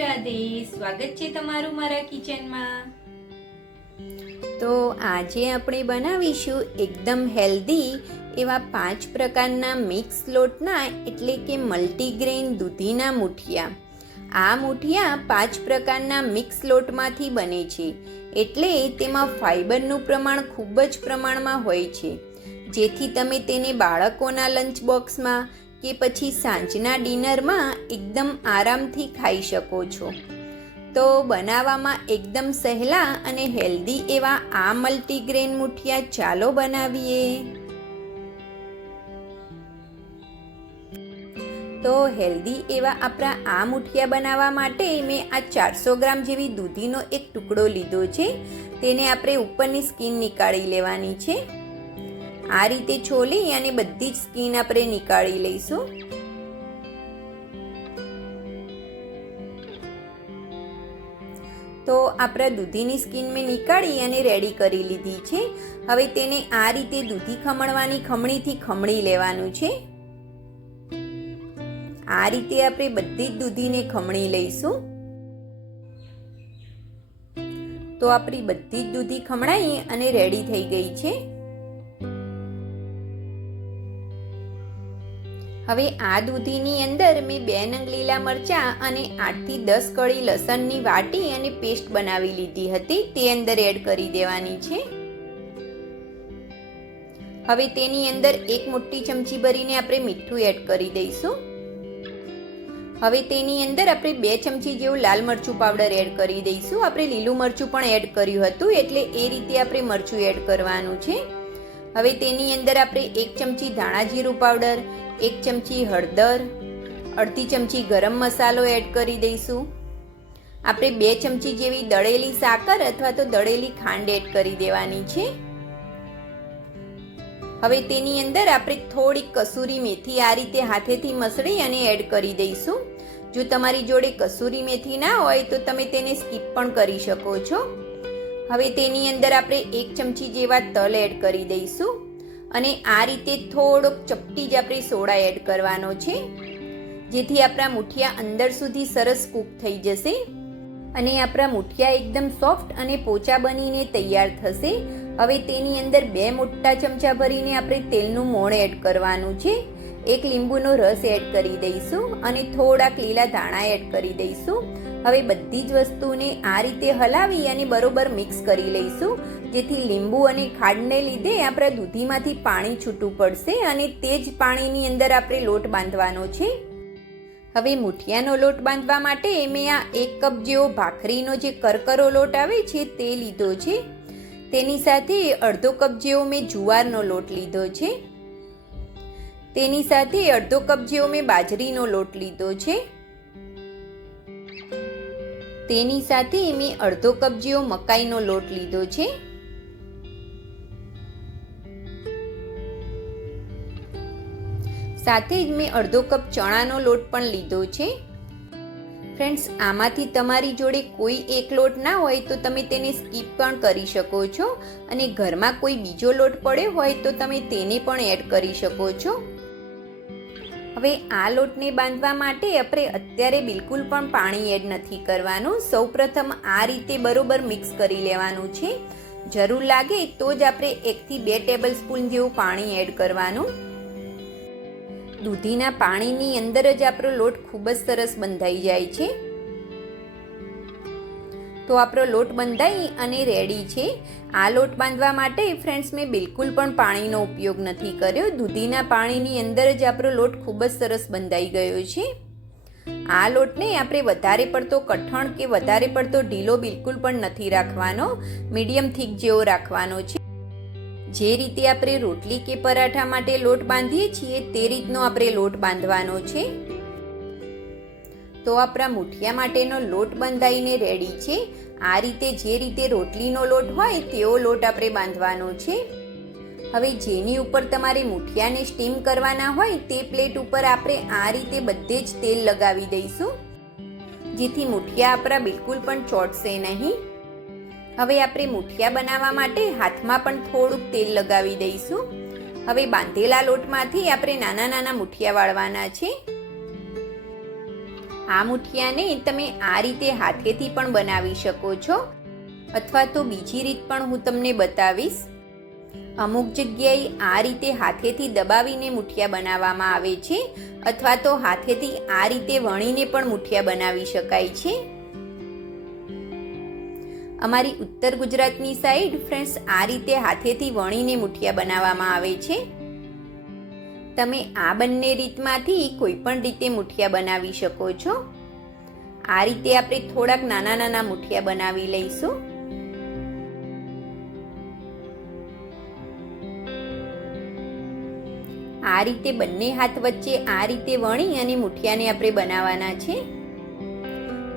રાધે સ્વાગત છે તમારું મારા કિચનમાં। તો આજે આપણે બનાવીશું એકદમ હેલ્ધી એવા 5 પ્રકારના મિક્સ લોટના એટલે કે મલ્ટીગ્રેન દૂધીના મુઠિયા। આ મુઠિયા 5 પ્રકારના મિક્સ લોટમાંથી બને છે, એટલે તેમાં ફાઈબરનું પ્રમાણ ખૂબ જ પ્રમાણમાં હોય છે, જેથી તમે તેને બાળકોના લંચ બોક્સમાં કે પછી સાંજના ડિનરમાં એકદમ આરામથી ખાઈ શકો છો। તો બનાવવામાં એકદમ સહેલા અને હેલ્ધી એવા આ મલ્ટીગ્રેન મુઠિયા ચાલો બનાવીએ। તો હેલ્ધી એવા આપણા આ મુઠિયા બનાવવા માટે મેં આ 400 ગ્રામ જેવી દૂધીનો એક ટુકડો લીધો છે। તેને આપણે ઉપરની સ્કીન નીકાળી લેવાની છે। આ રીતે છોલી અને બધી જ સ્કીન આપણે નીકાળી લઈશું। તો આપણા દૂધીની સ્કીન મેં નીકાળી અને રેડી કરી લીધી છે। હવે તેને આ રીતે દૂધી ખમણવાની ખમણીથી ખમણી લેવાનું છે। આ રીતે આપણે બધી જ દૂધીને ખમણી લઈશું। તો આપણી બધી જ દૂધી ખમણાઈ અને રેડી થઈ ગઈ છે। હવે આ દૂધીની અંદર મેં 2 નંગ લીલા મરચાં અને 8 થી 10 કળી લસણની વાટી અને પેસ્ટ બનાવી લીધી હતી, તે અંદર એડ કરી દેવાની છે। હવે તેની અંદર 1 મોટી ચમચી ભરીને આપણે મીઠું એડ કરી દઈશું। હવે તેની અંદર આપણે 2 ચમચી જેવું લાલ મરચું પાવડર એડ કરી દઈશું। આપણે લીલું મરચું પણ એડ કર્યું હતું, એટલે એ રીતે આપણે મરચું એડ કરવાનું છે। હવે તેની અંદર આપણે 1 ચમચી ધાણા જીરું પાવડર, 1 ચમચી હળદર, અડધી ચમચી ગરમ મસાલો એડ કરી દઈશું। આપણે 2 ચમચી જેવી દળેલી સાકર અથવા તો દળેલી ખાંડ એડ કરી દેવાની છે। હવે તેની અંદર આપણે થોડી કસૂરી મેથી આ રીતે હાથેથી મસળી અને એડ કરી દઈશું। જો તમારી જોડે કસૂરી મેથી ના હોય તો તમે તેને સ્કીપ પણ કરી શકો છો। હવે તેની અંદર આપણે 1 ચમચી જેવા તલ એડ કરી દઈશું અને આ રીતે થોડોક ચપટી જ આપણે સોડા એડ કરવાનો છે, જેથી આપણા મુઠિયા અંદર સુધી સરસ કૂક થઈ જશે અને આપણા મુઠિયા એકદમ સોફ્ટ અને પોચા બનીને તૈયાર થશે। હવે તેની અંદર 2 મોટા ચમચા ભરીને આપણે તેલનું મોણ એડ કરવાનું છે, 1 લીંબુનો રસ એડ કરી દઈશું અને થોડાક લીલા ધાણા એડ કરી દઈશું। હવે બધી જ વસ્તુને આ રીતે હલાવી અને બરોબર મિક્સ કરી લઈશું, જેથી લીંબુ અને ખાંડને લીધે આપણા દૂધીમાંથી પાણી છૂટું પડશે અને તે જ પાણીની અંદર આપણે લોટ બાંધવાનો છે। હવે મુઠિયાનો લોટ બાંધવા માટે મેં આ 1 કપ જેવો ભાખરીનો જે કરકરો લોટ આવે છે તે લીધો છે। તેની સાથે અડધો કપ જેવો મેં જુવારનો લોટ લીધો છે। તેની સાથે અડધો કપ જેવો મેં બાજરીનો લોટ લીધો છે। તેની સાથે મેં અડધો કપ જેવો મકાઈનો લોટ લીધો છે। સાથે જ મેં અડધો કપ ચણાનો લોટ પણ લીધો છે। ફ્રેન્ડ્સ, આમાંથી તમારી જોડે કોઈ એક લોટ ના હોય તો તમે તેને સ્કીપ પણ કરી શકો છો અને ઘરમાં કોઈ બીજો લોટ પડ્યો હોય તો તમે તેને પણ એડ કરી શકો છો। હવે આ લોટને બાંધવા માટે આપણે અત્યારે બિલકુલ પણ પાણી એડ નથી કરવાનું। સૌપ્રથમ આ રીતે બરોબર મિક્સ કરી લેવાનું છે। જરૂર લાગે તો જ આપણે 1 થી 2 ટેબલ સ્પૂન જેવું પાણી એડ કરવાનું। દૂધીના પાણીની અંદર જ આપણો લોટ ખૂબ જ સરસ બંધાઈ જાય છે। તો આપણો લોટ બંધાઈ અને રેડી છે। આ લોટ બાંધવા માટે ફ્રેન્ડ્સ મેં બિલકુલ પણ પાણીનો ઉપયોગ નથી કર્યો। દૂધીના પાણીની અંદર જ આપણો લોટ ખૂબ જ સરસ બંધાઈ ગયો છે। આ લોટને આપણે વધારે પડતો કઠણ કે વધારે પડતો ઢીલો બિલકુલ પણ નથી રાખવાનો, મીડિયમ થીક જેવો રાખવાનો છે। જે રીતે આપણે રોટલી કે પરાઠા માટે લોટ બાંધીએ છીએ તે રીતનો આપણે લોટ બાંધવાનો છે। તો આપણા મુઠિયા માટેનો લોટ બંધાઈને રેડી છે। આ રીતે જે રીતે રોટલીનો લોટ હોય તેવો લોટ આપણે બાંધવાનો છે। હવે જેની ઉપર તમારે મુઠિયાને સ્ટીમ કરવાના હોય તે પ્લેટ ઉપર આપણે આ રીતે બધે જ તેલ લગાવી દઈશું, જેથી મુઠિયા આપણા બિલકુલ પણ ચોંટશે નહીં। હવે આપણે મુઠિયા બનાવવા માટે હાથમાં પણ થોડુંક તેલ લગાવી દઈશું। હવે બાંધેલા લોટમાંથી આપણે નાના નાના મુઠિયા વાળવાના છે। આ મુઠિયાને તમે આ રીતે હાથેથી પણ બનાવી શકો છો, અથવા તો બીજી રીત પણ હું તમને બતાવીશ. અમુક જગ્યાએ આ રીતે હાથેથી દબાવીને મુઠિયા બનાવવામાં આવે છે, અથવા તો હાથેથી આ રીતે વણીને પણ મુઠિયા બનાવી શકાય છે. અમારી ઉત્તર ગુજરાતની સાઈડ ફ્રેન્ડ્સ આ રીતે હાથેથી વણીને મુઠિયા બનાવવામાં આવે છે. તમે આ બંને રીતમાંથી કોઈ પણ રીતે મુઠિયા બનાવી શકો છો. આ રીતે આપણે થોડાક નાના નાના મુઠિયા બનાવી લઈશું. આ રીતે બંને હાથ વચ્ચે આ રીતે વણી અને મુઠિયાને આપણે બનાવવાના છે.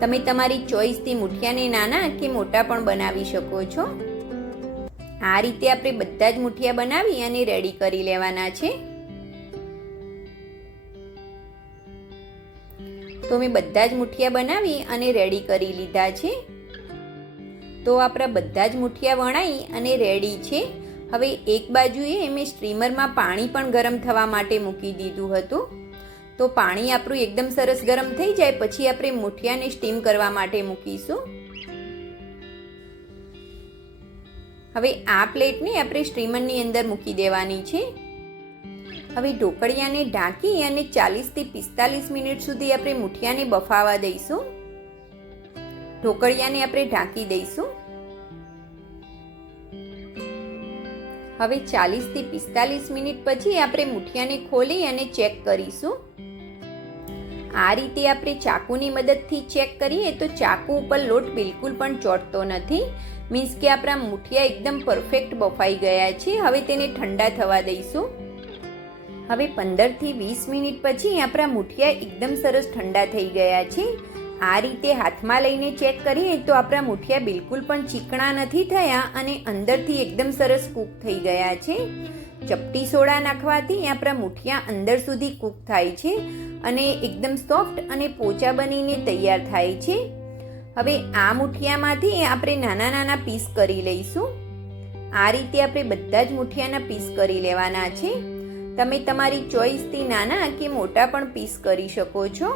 તમે તમારી ચોઈસથી મુઠિયાને નાના કે મોટા પણ બનાવી શકો છો. આ રીતે આપણે બધા જ મુઠિયા બનાવી અને રેડી કરી લેવાના છે. તો મેં બધા જ મુઠિયા બનાવી અને રેડી કરી લીધા છે. તો આપણા બધા જ મુઠિયા વણાઈ અને રેડી છે. હવે એક બાજુએ મેં સ્ટીમરમાં પાણી પણ ગરમ થવા માટે મૂકી દીધું હતું. તો પાણી આપણું એકદમ સરસ ગરમ થઈ જાય પછી આપણે મુઠિયાને સ્ટીમ કરવા માટે મૂકીશું. હવે આ પ્લેટને આપણે સ્ટીમરની અંદર મૂકી દેવાની છે. હવે ઢોકળિયાને ઢાંકી અને 40 થી 45 મિનિટ સુધી આપણે મુઠિયાને બફાવા દઈશું. ઢોકળિયાને આપણે ઢાંકી દઈશું. હવે 40 થી 45 મિનિટ પછી આપણે મુઠિયાને ખોલી અને ચેક કરીશું. આ રીતે આપણે ચાકુની મદદથી ચેક કરીએ તો ચાકુ ઉપર લોટ બિલકુલ પણ ચોંટતો નથી. મીન્સ કે આપણા મુઠિયા એકદમ પરફેક્ટ બફાઈ ગયા છે. હવે તેને ઠંડા થવા દઈશું. હવે 15 થી 20 મિનિટ પછી આપણા મુઠિયા એકદમ સરસ ઠંડા થઈ ગયા છે. આ રીતે હાથમાં લઈને ચેક કરીએ તો આપણા મુઠિયા બિલકુલ પણ ચીકણા નથી થયા અને અંદરથી એકદમ સરસ કૂક થઈ ગયા છે. ચપટી સોડા નાખવાથી આપણા મુઠિયા અંદર સુધી કૂક થાય છે અને એકદમ સોફ્ટ અને પોચા બનીને તૈયાર થાય છે. હવે આ મુઠિયામાંથી આપણે નાના નાના પીસ કરી લઈશું. આ રીતે આપણે બધા જ મુઠિયાના પીસ કરી લેવાના છે. તમે તમારી ચોઈસથી નાના કે મોટા પણ પીસ કરી શકો છો.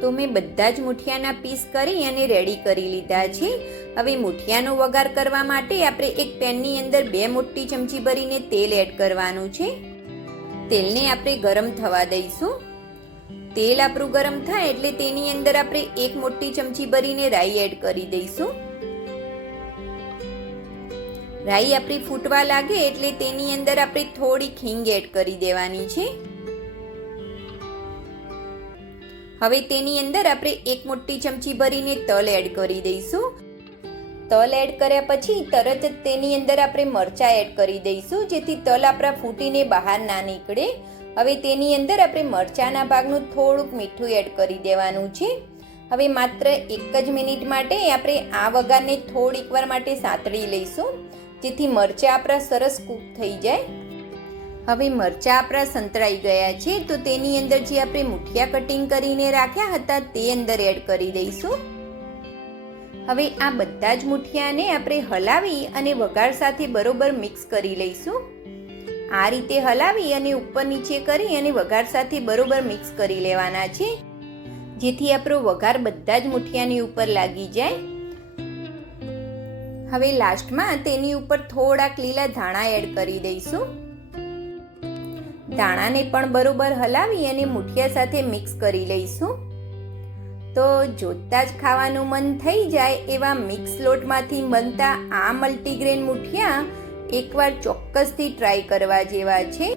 તો મેં બધા જ મુઠિયાના પીસ કરી અને રેડી કરી લીધા છે. હવે મુઠિયાનો વઘાર કરવા માટે આપણે એક પેનની અંદર 2 મોટી ચમચી ભરીને તેલ એડ કરવાનું છે. તેલને આપણે ગરમ થવા દઈશું. તેલ આપણું ગરમ થાય એટલે તેની અંદર આપણે 1 મોટી ચમચી ભરીને રાઈ એડ કરી દઈશું. રાઈ આપણી ફૂટવા લાગે એટલે તેની અંદર આપણે થોડી હિંગ એડ કરી દેવાની છે. હવે તેની અંદર આપણે 1 મોટી ચમચી ભરીને તલ એડ કરી દઈશું. તલ એડ કર્યા પછી તરત જ તેની અંદર આપણે મરચાં એડ કરી દઈશું જેથી તલ આપણા ફૂટીને બહાર ના નીકળે. હવે તેની અંદર આપણે મરચાંના ભાગનું થોડુંક મીઠું એડ કરી દેવાનું છે. હવે માત્ર 1 જ મિનિટ માટે આપણે આ વઘારને થોડીક વાર માટે સાંતળી લઈશું જેથી મરચાં આપણા સરસ કૂક થઈ જાય. હવે મરચાં આપણા સંતળાઈ ગયા છે તો તેની અંદર જે આપણે મુઠિયા કટિંગ કરીને રાખ્યા હતા તે અંદર એડ કરી દઈશું. હવે આ બધા જ મુઠિયાને આપણે હલાવી અને વઘાર સાથે બરોબર મિક્સ કરી લઈશું. આ રીતે હલાવી અને ઉપર નીચે કરી અને વઘાર સાથે બરોબર મિક્સ કરી લેવાના છે જેથી આપણો વઘાર બધા જ મુઠિયાની ઉપર લાગી જાય. હવે લાસ્ટમાં તેની ઉપર થોડાક લીલા ધાણા એડ કરી દઈશું. દાણાને પણ બરોબર હલાવી અને મુઠિયા સાથે મિક્સ કરી લઈશું. તો જોતાં જ ખાવાનું મન થઈ જાય એવા મિક્સ લોટમાંથી બનતા આ મલ્ટીગ્રેન મુઠિયા એકવાર ચોક્કસથી ટ્રાય કરવા જેવા છે.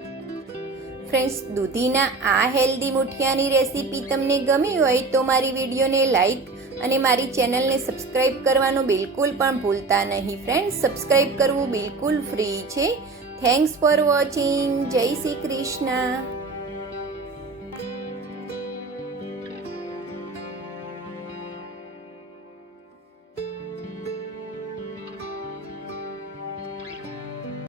ફ્રેન્ડ્સ, દૂધીના આ હેલ્ધી મુઠિયાની રેસીપી તમને ગમી હોય તો મારી વિડીયોને લાઈક અને મારી ચેનલને સબસ્ક્રાઈબ કરવાનું બિલકુલ પણ ભૂલતા નહીં. ફ્રેન્ડ્સ, સબસ્ક્રાઈબ કરવું બિલકુલ ફ્રી છે. Thanks for watching. જય શ્રી કૃષ્ણ.